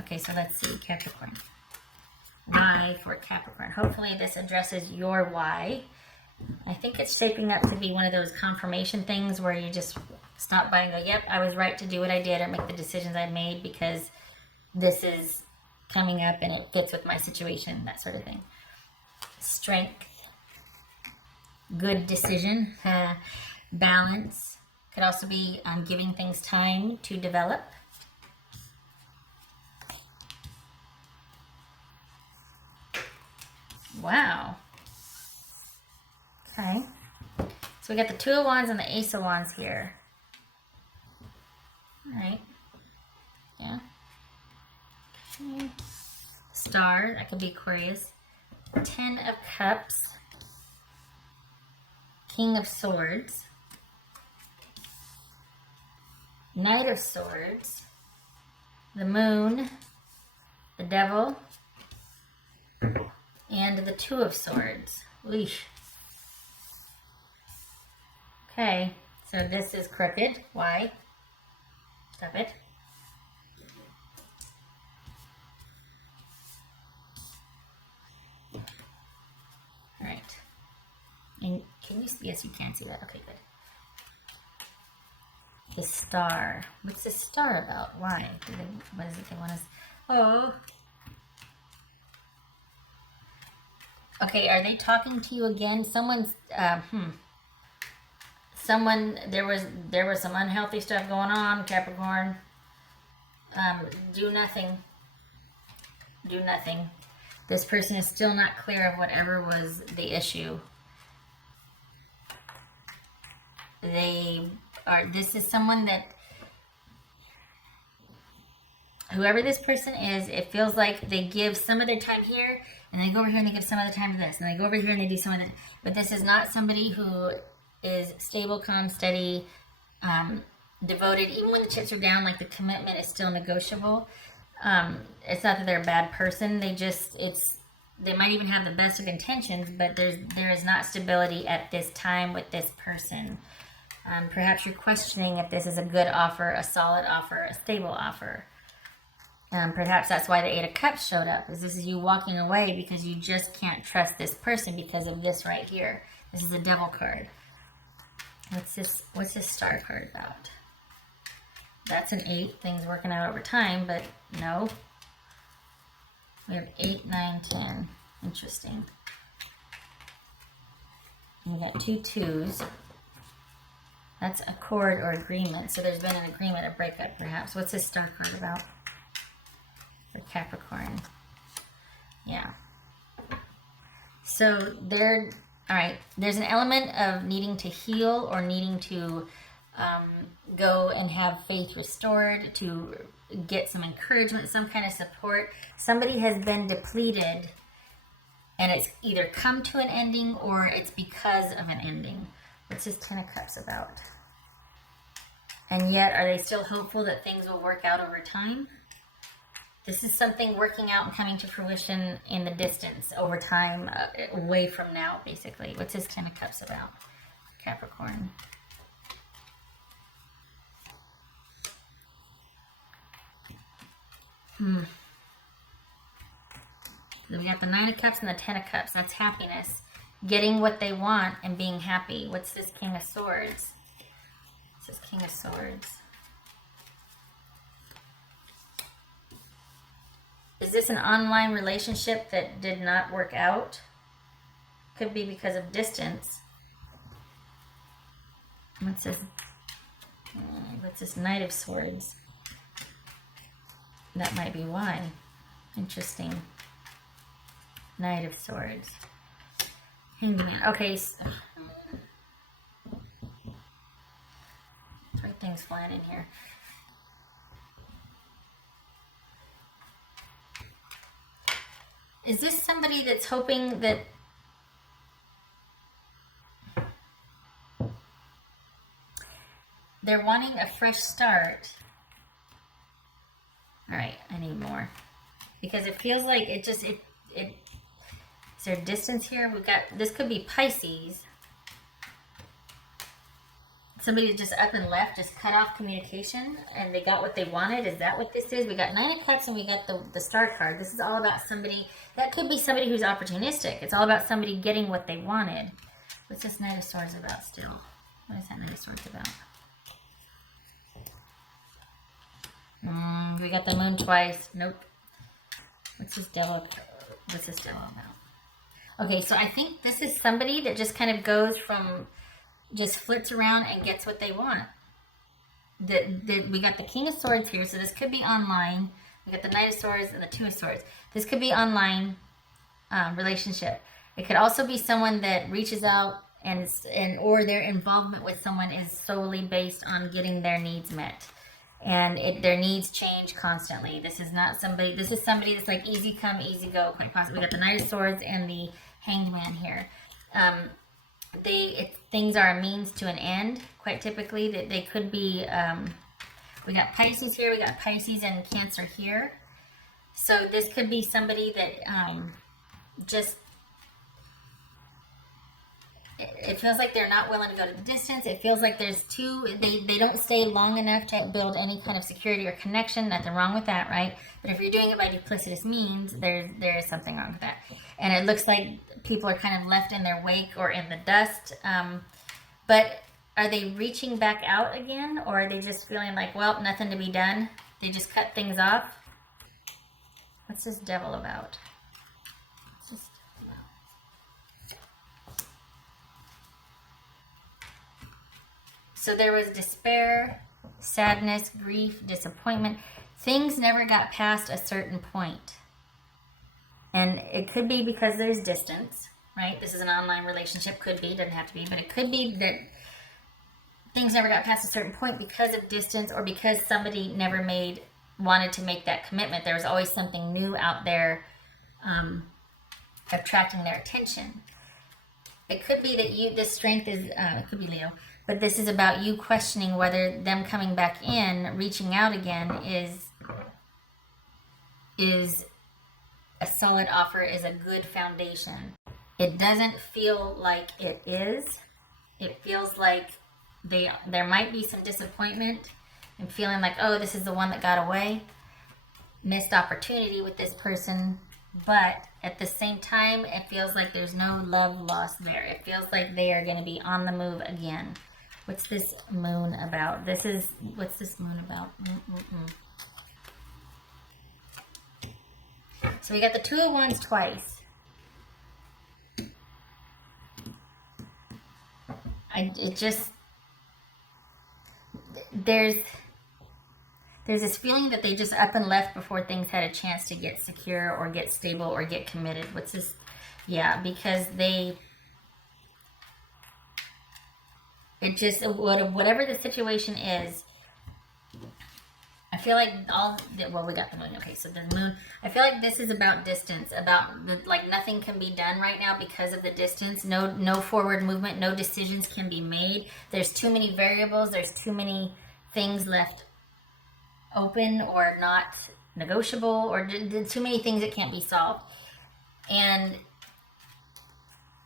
Okay, so let's see, Capricorn. Why for Capricorn? Hopefully this addresses your why. I think it's shaping up to be one of those confirmation things where you just stop by and go, yep, I was right to do what I did or make the decisions I made because this is coming up and it fits with my situation, that sort of thing. Strength. Good decision. Balance. Could also be giving things time to develop. Wow. Okay. So we got the Two of Wands and the Ace of Wands here. All right. Yeah. Okay. Star. That could be Aquarius. 10 of Cups. King of Swords. Knight of Swords. The Moon. The Devil. And the Two of Swords. Leash. Okay, so this is crooked. Why? Stop it. All right. And can you see? Yes, you can see that. Okay, good. The Star. What's the Star about? Why? What is it they want us? Oh. Okay, are they talking to you again? Someone's, Someone, there was some unhealthy stuff going on, Capricorn. Do nothing. Do nothing. This person is still not clear of whatever was the issue. This is someone that, whoever this person is, it feels like they give some of their time here, and they go over here and they give some of the time to this, and they go over here and they do some of that. But this is not somebody who is stable, calm, steady, devoted. Even when the chips are down, like the commitment is still negotiable. It's not that they're a bad person. They might even have the best of intentions, but there is not stability at this time with this person. Perhaps you're questioning if this is a good offer, a solid offer, a stable offer. Perhaps that's why the Eight of Cups showed up. This is you walking away because you just can't trust this person because of this right here. This is a Devil card. What's this Star card about? That's an 8. Things working out over time, but no. We have 8, 9, 10. Interesting. We got 2 2s. That's accord or agreement. So there's been an agreement, a breakup perhaps. What's this Star card about? For Capricorn. Yeah. So all right, there's an element of needing to heal or needing to go and have faith restored, to get some encouragement, some kind of support. Somebody has been depleted and it's either come to an ending or it's because of an ending. What's this 10 of Cups about? And yet, are they still hopeful that things will work out over time? This is something working out and coming to fruition in the distance over time, away from now, basically. What's this 10 of Cups about? Capricorn. So we got the 9 of Cups and the 10 of Cups. That's happiness. Getting what they want and being happy. What's this King of Swords? What's this King of Swords? Is this an online relationship that did not work out? Could be because of distance. What's this Knight of Swords? That might be why. Interesting. Knight of Swords. Hangman. Okay. Three things flying in here. Is this somebody that's hoping that they're wanting a fresh start? All right, I need more. Because it feels like is there distance here? We've got, this could be Pisces. somebody just up and left, just cut off communication, and they got what they wanted. Is that what this is? We got 9 of Cups, and we got the Star card. This is all about somebody, that could be somebody who's opportunistic. It's all about somebody getting what they wanted. What's this Knight of Swords about still? What is that Knight of Swords about? We got the Moon twice. Nope. What's this Devil about? Okay, so I think this is somebody that just kind of goes from, just flits around and gets what they want. We got the King of Swords here, so this could be online. We got the Knight of Swords and the Two of Swords. This could be online relationship. It could also be someone that reaches out and or their involvement with someone is solely based on getting their needs met. And their needs change constantly. This is not somebody, this is somebody that's like easy come, easy go, quite possibly. We got the Knight of Swords and the Hanged Man here. Things are a means to an end, quite typically. That they could be, we got Pisces here, we got Pisces and Cancer here. So this could be somebody that just, it feels like they're not willing to go to the distance. It feels like there's they don't stay long enough to build any kind of security or connection. Nothing wrong with that, right? But if you're doing it by duplicitous means, there is something wrong with that. And it looks like people are kind of left in their wake or in the dust. But are they reaching back out again? Or are they just feeling like, well, nothing to be done? They just cut things off? What's this Devil about? So there was despair, sadness, grief, disappointment. Things never got past a certain point. And it could be because there's distance, right? This is an online relationship. Could be, doesn't have to be, but it could be that things never got past a certain point because of distance or because somebody never wanted to make that commitment. There was always something new out there attracting their attention. It could be that this strength is, it could be Leo, but this is about you questioning whether them coming back in, reaching out again is a solid offer, is a good foundation. It doesn't feel like it is. It feels like there might be some disappointment and feeling like, oh, this is the one that got away. Missed opportunity with this person. But at the same time, it feels like there's no love lost there. It feels like they are going to be on the move again. What's this Moon about? What's this Moon about? So we got the Two of Wands twice. There's this feeling that they just up and left before things had a chance to get secure or get stable or get committed. What's this? Yeah, because whatever the situation is, I feel like we got the Moon. Okay, so the Moon, I feel like this is about distance, like nothing can be done right now because of the distance. No forward movement, no decisions can be made. There's too many variables, there's too many things left open or not negotiable, or too many things that can't be solved. And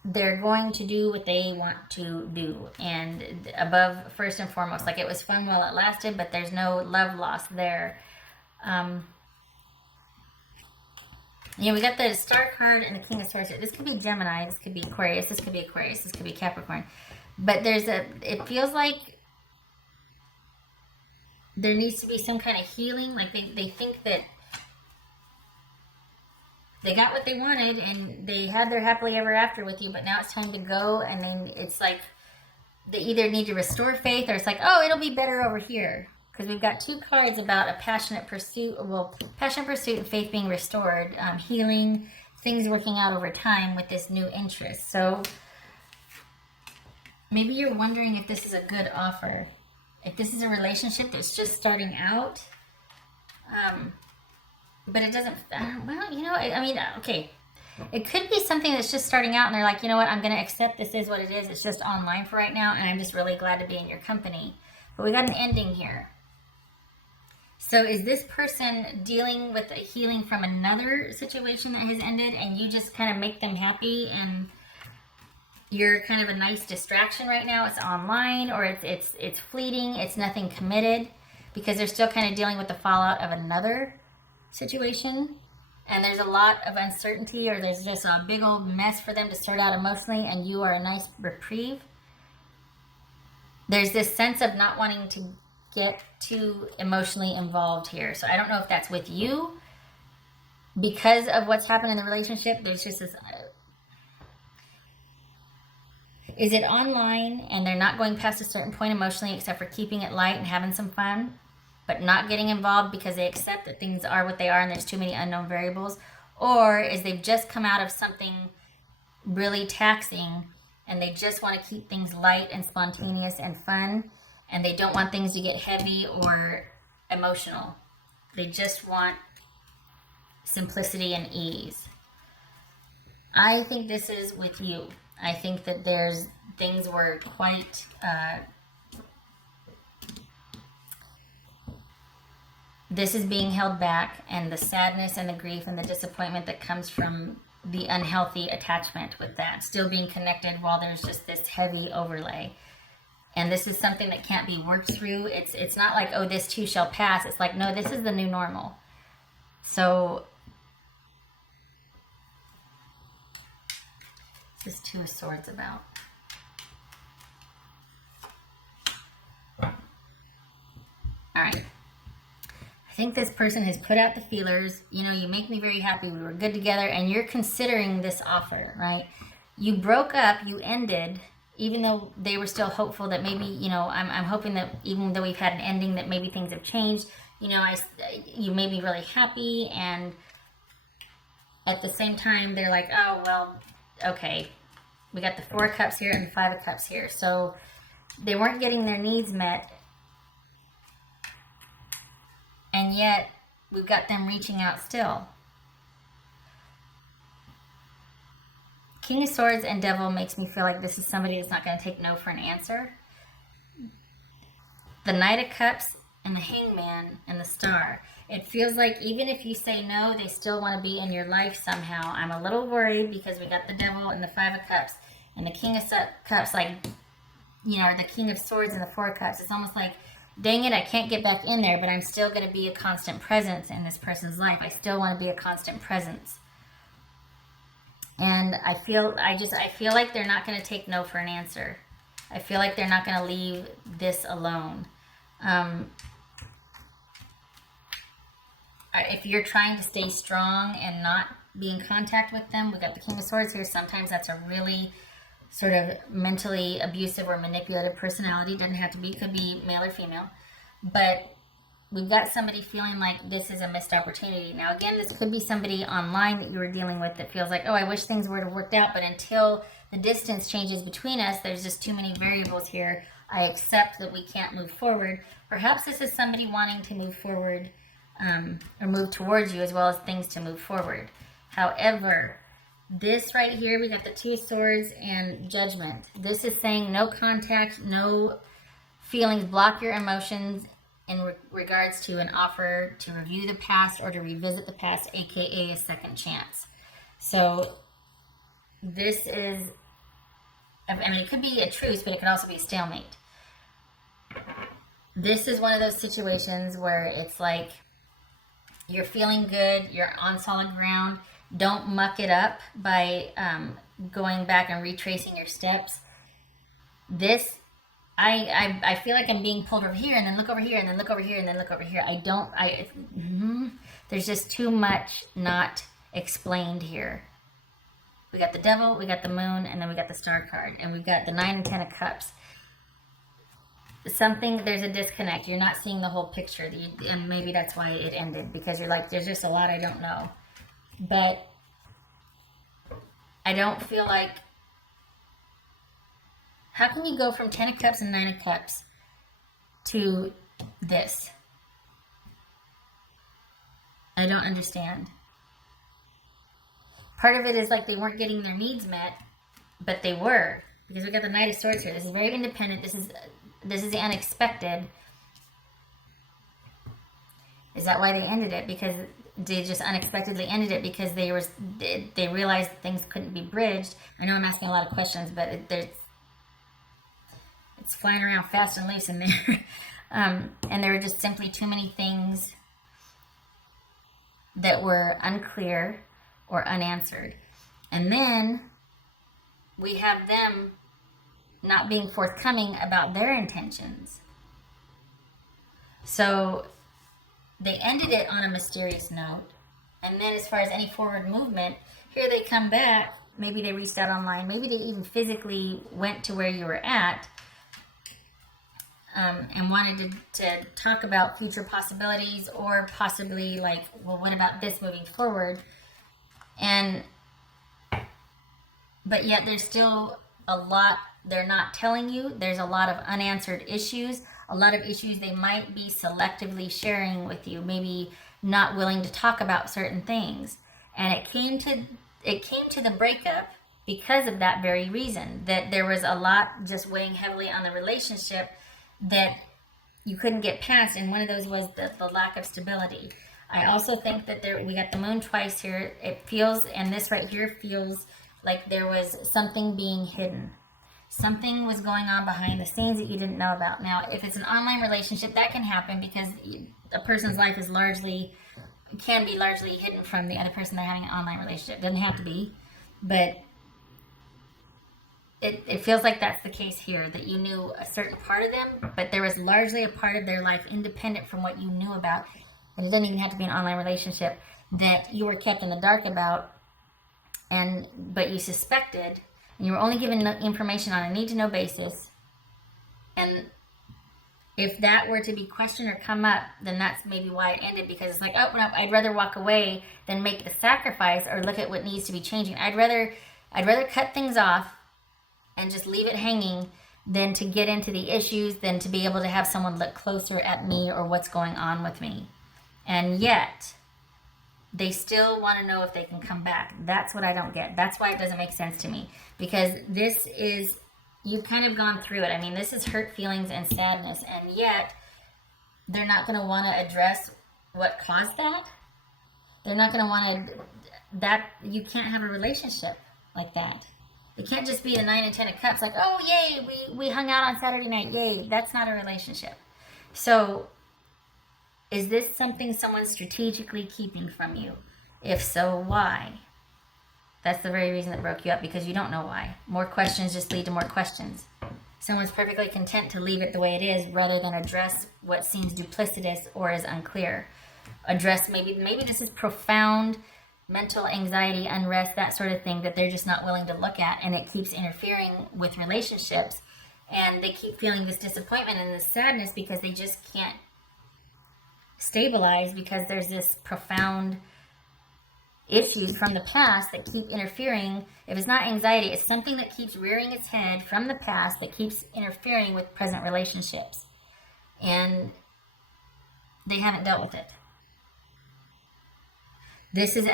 they're going to do what they want to do. And above, first and foremost, like it was fun while it lasted, but there's no love lost there. We got the Star card and the King of Swords. This could be Gemini, this could be Aquarius, this could be Aquarius, this could be Capricorn. But it feels like there needs to be some kind of healing. Like they think that they got what they wanted and they had their happily ever after with you, but now it's time to go. And then it's like they either need to restore faith or it's like, oh, it'll be better over here. Because we've got two cards about a passionate pursuit, passionate pursuit and faith being restored, healing, things working out over time with this new interest. So maybe you're wondering if this is a good offer. If this is a relationship that's just starting out, but it doesn't, okay. It could be something that's just starting out and they're like, you know what, I'm going to accept this is what it is. It's just online for right now and I'm just really glad to be in your company. But we got an ending here. So is this person dealing with a healing from another situation that has ended and you just kind of make them happy and you're kind of a nice distraction right now. It's online, or it's fleeting. It's nothing committed, because they're still kind of dealing with the fallout of another situation. And there's a lot of uncertainty, or there's just a big old mess for them to sort out emotionally, and you are a nice reprieve. There's this sense of not wanting to get too emotionally involved here. So I don't know if that's with you because of what's happened in the relationship. There's just this... Is it online and they're not going past a certain point emotionally, except for keeping it light and having some fun, but not getting involved because they accept that things are what they are and there's too many unknown variables? Or is they've just come out of something really taxing and they just want to keep things light and spontaneous and fun, and they don't want things to get heavy or emotional. They just want simplicity and ease. I think this is with you. I think that there's things were quite this is being held back, and the sadness and the grief and the disappointment that comes from the unhealthy attachment with that still being connected while there's just this heavy overlay. And this is something that can't be worked through. It's not like, oh, this too shall pass. It's like, no, this is the new normal. So this is Two of Swords about. All right. I think this person has put out the feelers. You know, you make me very happy. We were good together, and you're considering this offer, right? You broke up, you ended, even though they were still hopeful that maybe, you know, I'm hoping that even though we've had an ending, that maybe things have changed. You know, you made me really happy, and at the same time, they're like, oh, well, okay. We got the Four of Cups here and the Five of Cups here. So they weren't getting their needs met, and yet we've got them reaching out still. King of Swords and Devil makes me feel like this is somebody that's not going to take no for an answer. The Knight of Cups and the Hangman and the Star. It feels like even if you say no, they still want to be in your life somehow. I'm a little worried because we got the Devil and the Five of Cups and the King of Cups, like, you know, the King of Swords and the Four of Cups. It's almost like, dang it, I can't get back in there, but I'm still going to be a constant presence in this person's life. I still want to be a constant presence. And I feel like they're not going to take no for an answer. I feel like they're not going to leave this alone. If you're trying to stay strong and not be in contact with them, we got the King of Swords here. Sometimes that's a really sort of mentally abusive or manipulative personality. Doesn't have to be, could be male or female. But we've got somebody feeling like this is a missed opportunity. Now, again, this could be somebody online that you were dealing with that feels like, oh, I wish things would have worked out, but until the distance changes between us, there's just too many variables here. I accept that we can't move forward. Perhaps this is somebody wanting to move forward or move towards you, as well as things to move forward. However, this right here, we got the Two of Swords and Judgment. This is saying no contact, no feelings, block your emotions in regards to an offer to review the past or to revisit the past, aka a second chance. So this is, I mean, it could be a truce, but it could also be a stalemate. This is one of those situations where it's like, you're feeling good, you're on solid ground. Don't muck it up by going back and retracing your steps. This, I feel like I'm being pulled over here and then look over here and then look over here and then look over here. There's just too much not explained here. We got the Devil, we got the Moon, and then we got the Star card. And we've got the 9 and 10 of Cups. There's a disconnect. You're not seeing the whole picture. And maybe that's why it ended. Because you're like, there's just a lot I don't know. But I don't feel like... How can you go from 10 of Cups and 9 of Cups to this? I don't understand. Part of it is like they weren't getting their needs met, but they were. Because we got the Knight of Swords here. This is very independent. This is the unexpected. Is that why they ended it? Because they just unexpectedly ended it because they realized things couldn't be bridged. I know I'm asking a lot of questions, but it's flying around fast and loose in there. And there were just simply too many things that were unclear or unanswered. And then we have them not being forthcoming about their intentions. So they ended it on a mysterious note. And then as far as any forward movement, here they come back. Maybe they reached out online. Maybe they even physically went to where you were at, and wanted to talk about future possibilities, or possibly like, well, what about this moving forward? But yet there's still a lot they're not telling you. There's a lot of unanswered issues, a lot of issues they might be selectively sharing with you, maybe not willing to talk about certain things. And it came to the breakup because of that very reason, that there was a lot just weighing heavily on the relationship that you couldn't get past, and one of those was the lack of stability. I also think that we got the moon twice here. It feels, and this right here feels like there was something being hidden. Something was going on behind the scenes that you didn't know about. Now, if it's an online relationship, that can happen because a person's life can be largely hidden from the other person they're having an online relationship. It doesn't have to be, but it feels like that's the case here, that you knew a certain part of them, but there was largely a part of their life independent from what you knew about, and it doesn't even have to be an online relationship, that you were kept in the dark about, but you suspected, and you were only given information on a need-to-know basis. And if that were to be questioned or come up, then that's maybe why it ended, because it's like, oh, no, I'd rather walk away than make the sacrifice or look at what needs to be changing. I'd rather cut things off and just leave it hanging than to get into the issues, than to be able to have someone look closer at me or what's going on with me. And yet they still want to know if they can come back. That's what I don't get. That's why it doesn't make sense to me, because you've kind of gone through it. I mean, this is hurt feelings and sadness, and yet they're not going to want to address what caused that. They're not going to want to, that you can't have a relationship like that. It can't just be the 9 and 10 of cups, like, oh, yay, we hung out on Saturday night, yay. That's not a relationship. So is this something someone's strategically keeping from you? If so, why? That's the very reason that broke you up, because you don't know why. More questions just lead to more questions. Someone's perfectly content to leave it the way it is rather than address what seems duplicitous or is unclear. Address maybe this is profound mental anxiety, unrest, that sort of thing that they're just not willing to look at, and it keeps interfering with relationships, and they keep feeling this disappointment and this sadness because they just can't stabilize, because there's this profound issues from the past that keep interfering. If it's not anxiety, it's something that keeps rearing its head from the past that keeps interfering with present relationships, and they haven't dealt with it. This is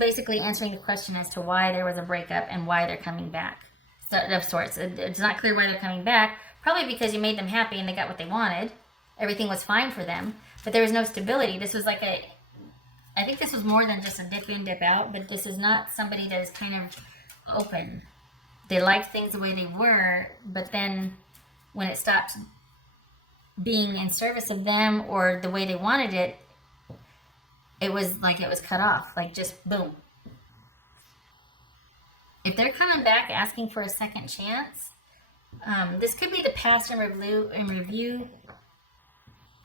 basically answering the question as to why there was a breakup and why they're coming back. So, of sorts. It's not clear why they're coming back. Probably because you made them happy and they got what they wanted. Everything was fine for them, but there was no stability. This was like I think this was more than just a dip in, dip out, but this is not somebody that is kind of open. They liked things the way they were, but then when it stopped being in service of them or the way they wanted it, it was like it was cut off, like just boom. If they're coming back asking for a second chance, this could be the past in review,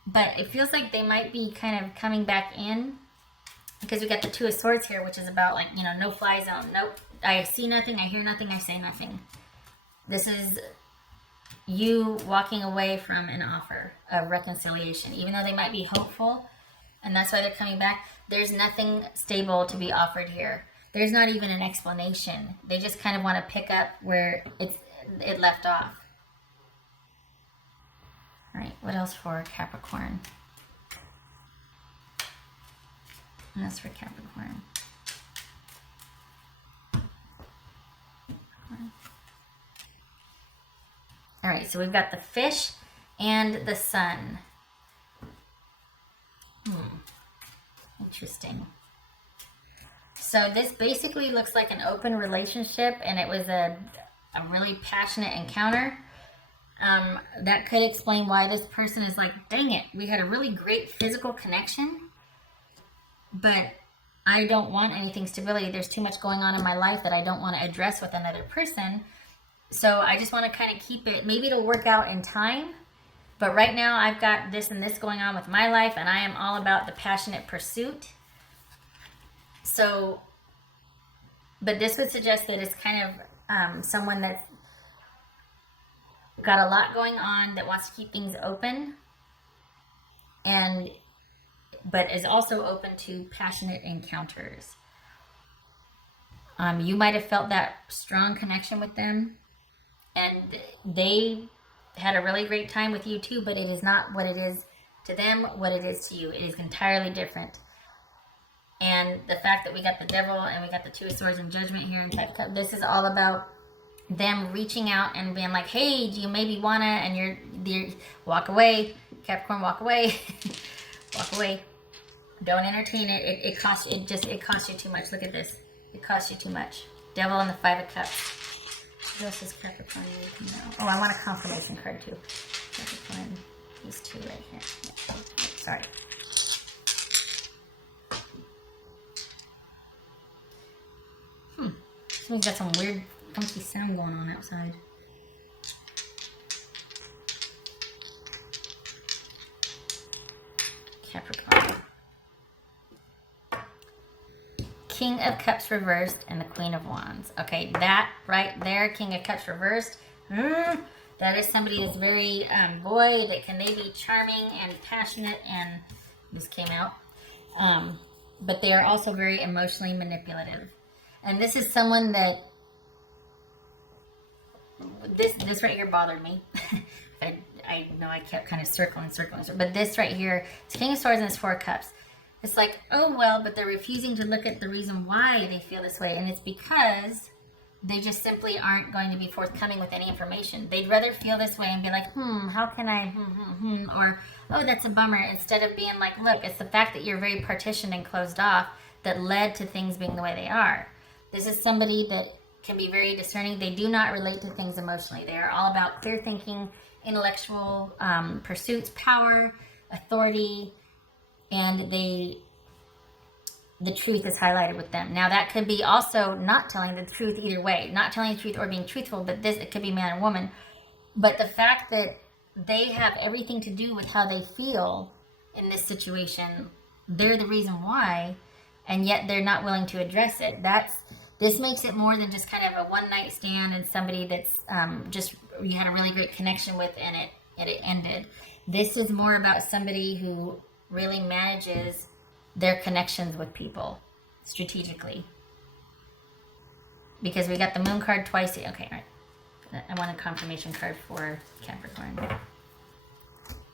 but it feels like they might be kind of coming back in, because we got the Two of Swords here, which is about like, no fly zone. Nope, I see nothing, I hear nothing, I say nothing. This is you walking away from an offer of reconciliation, even though they might be hopeful. And that's why they're coming back. There's nothing stable to be offered here. There's not even an explanation. They just kind of want to pick up where it left off. All right, what else for Capricorn? And that's for Capricorn. All right, so we've got the Fish and the Sun. Interesting. So this basically looks like an open relationship, and it was a really passionate encounter. That could explain why this person is like, dang it, we had a really great physical connection, but I don't want anything stability. There's too much going on in my life that I don't want to address with another person. So I just want to kind of keep it. Maybe it'll work out in time. But right now I've got this and this going on with my life, and I am all about the passionate pursuit. So, but this would suggest that it's kind of someone that's got a lot going on, that wants to keep things open, but is also open to passionate encounters. You might have felt that strong connection with them, and they had a really great time with you too, but it is not what it is to them, what it is to you. It is entirely different. And the fact that we got the Devil and we got the Two of Swords and Judgment here in Type Cup, this is all about them reaching out and being like, hey, do you maybe wanna, and you're walk away, Capricorn, walk away. Walk away. Don't entertain it. It costs you too much. Look at this. It costs you too much. Devil and the Five of Cups. What else is Capricorn need to know? Oh, I want a confirmation card too. Capricorn, these two right here. Yeah. Sorry. Somebody's got some weird funky sound going on outside. Capricorn. King of Cups reversed and the Queen of Wands. Okay, that right there, King of Cups reversed. That is somebody that's very, boy, that can they be charming and passionate, and this came out. But they are also very emotionally manipulative. And this is someone that, this right here bothered me. I know I kept kind of circling, but this right here, it's King of Swords and it's Four of Cups. It's like, oh, well, but they're refusing to look at the reason why they feel this way. And it's because they just simply aren't going to be forthcoming with any information. They'd rather feel this way and be like, how can I, or, oh, that's a bummer. Instead of being like, look, it's the fact that you're very partitioned and closed off that led to things being the way they are. This is somebody that can be very discerning. They do not relate to things emotionally. They are all about clear thinking, intellectual pursuits, power, authority, and the truth is highlighted with them. Now that could be also not telling the truth either way, not telling the truth or being truthful, but it could be man or woman. But the fact that they have everything to do with how they feel in this situation, they're the reason why, and yet they're not willing to address it. This makes it more than just kind of a one-night stand and somebody that's just you had a really great connection with and it ended. This is more about somebody who really manages their connections with people strategically. Because we got the Moon card twice. Okay, all right. I want a confirmation card for Capricorn.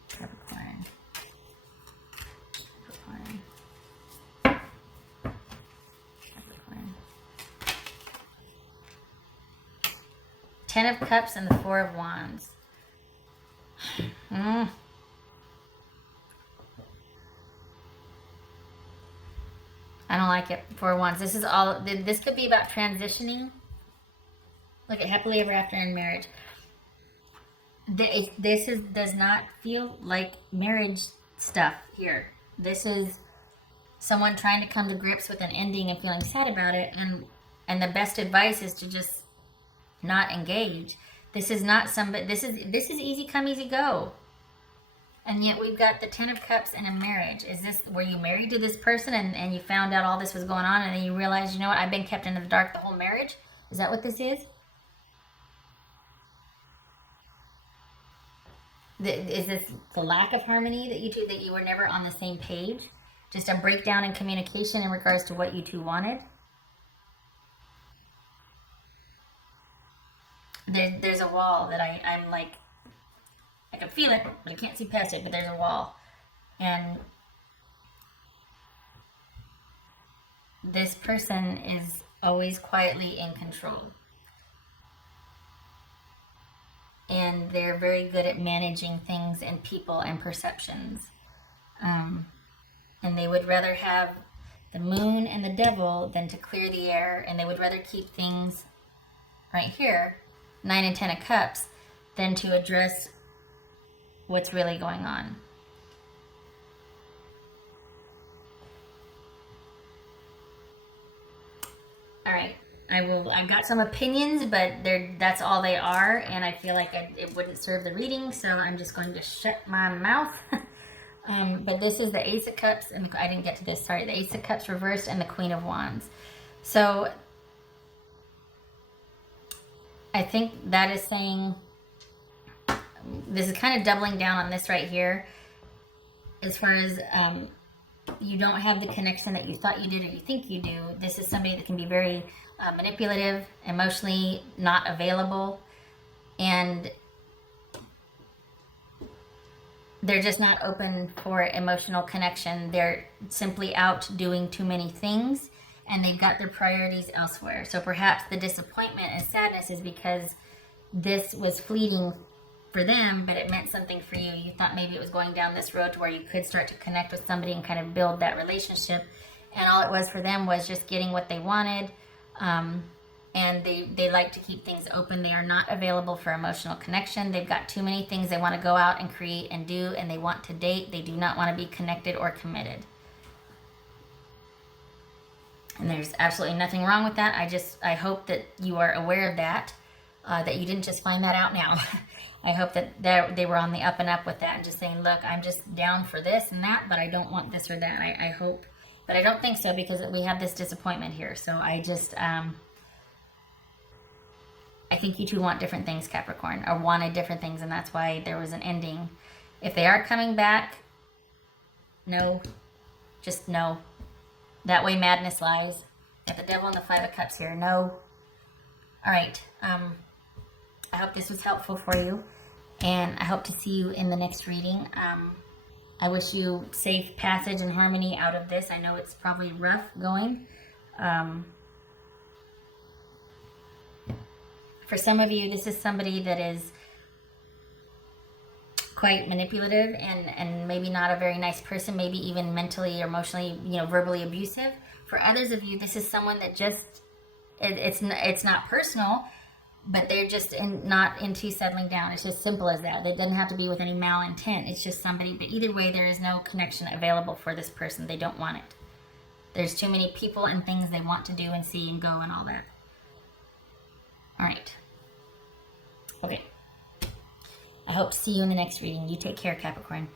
Capricorn. 10 of Cups and the Four of Wands. I don't like it. Four of Wands. This could be about transitioning. Look at happily ever after in marriage. Does not feel like marriage stuff here. This is someone trying to come to grips with an ending and feeling sad about it, and the best advice is to just not engage. This is not somebody. This is easy come, easy go. And yet we've got the 10 of Cups and a marriage. Were you married to this person and you found out all this was going on and then you realized, you know what, I've been kept in the dark the whole marriage? Is that what this is? Is this the lack of harmony that you were never on the same page? Just a breakdown in communication in regards to what you two wanted? There's a wall that I'm like, I can feel it, but I can't see past it, but there's a wall. And this person is always quietly in control. And they're very good at managing things and people and perceptions. And they would rather have the moon and the devil than to clear the air, and they would rather keep things right here, 9 and 10 of cups, than to address what's really going on. All right, I've got some opinions, but that's all they are, and I feel like it wouldn't serve the reading, so I'm just going to shut my mouth. But this is the Ace of Cups, and I didn't get to this, sorry, the Ace of Cups reversed and the Queen of Wands. So I think that is saying, this is kind of doubling down on this right here, as far as you don't have the connection that you thought you did or you think you do. This is somebody that can be very manipulative, emotionally not available, and they're just not open for emotional connection. They're simply out doing too many things, and they've got their priorities elsewhere. So perhaps the disappointment and sadness is because this was fleeting for them, but it meant something for you. You thought maybe it was going down this road to where you could start to connect with somebody and kind of build that relationship. And all it was for them was just getting what they wanted. And they like to keep things open. They are not available for emotional connection. They've got too many things they want to go out and create and do, and they want to date. They do not want to be connected or committed. And there's absolutely nothing wrong with that. I hope that you are aware of that, that you didn't just find that out now. I hope that they were on the up and up with that and just saying, look, I'm just down for this and that, but I don't want this or that. I hope, but I don't think so, because we have this disappointment here. So I just, I think you two want different things, Capricorn, or wanted different things, and that's why there was an ending. If they are coming back, no, just no. That way madness lies. Got the devil and the 5 of cups here, no. All right, I hope this was helpful for you, and I hope to see you in the next reading. I wish you safe passage and harmony out of this. I know it's probably rough going. For some of you, this is somebody that is quite manipulative and maybe not a very nice person, maybe even mentally or emotionally, verbally abusive. For others of you, this is someone that just, it's not personal, but they're just not into settling down. It's just simple as that. It doesn't have to be with any malintent. It's just somebody, but either way, there is no connection available for this person. They don't want it. There's too many people and things they want to do and see and go and all that. All right. Okay. I hope to see you in the next reading. You take care, Capricorn.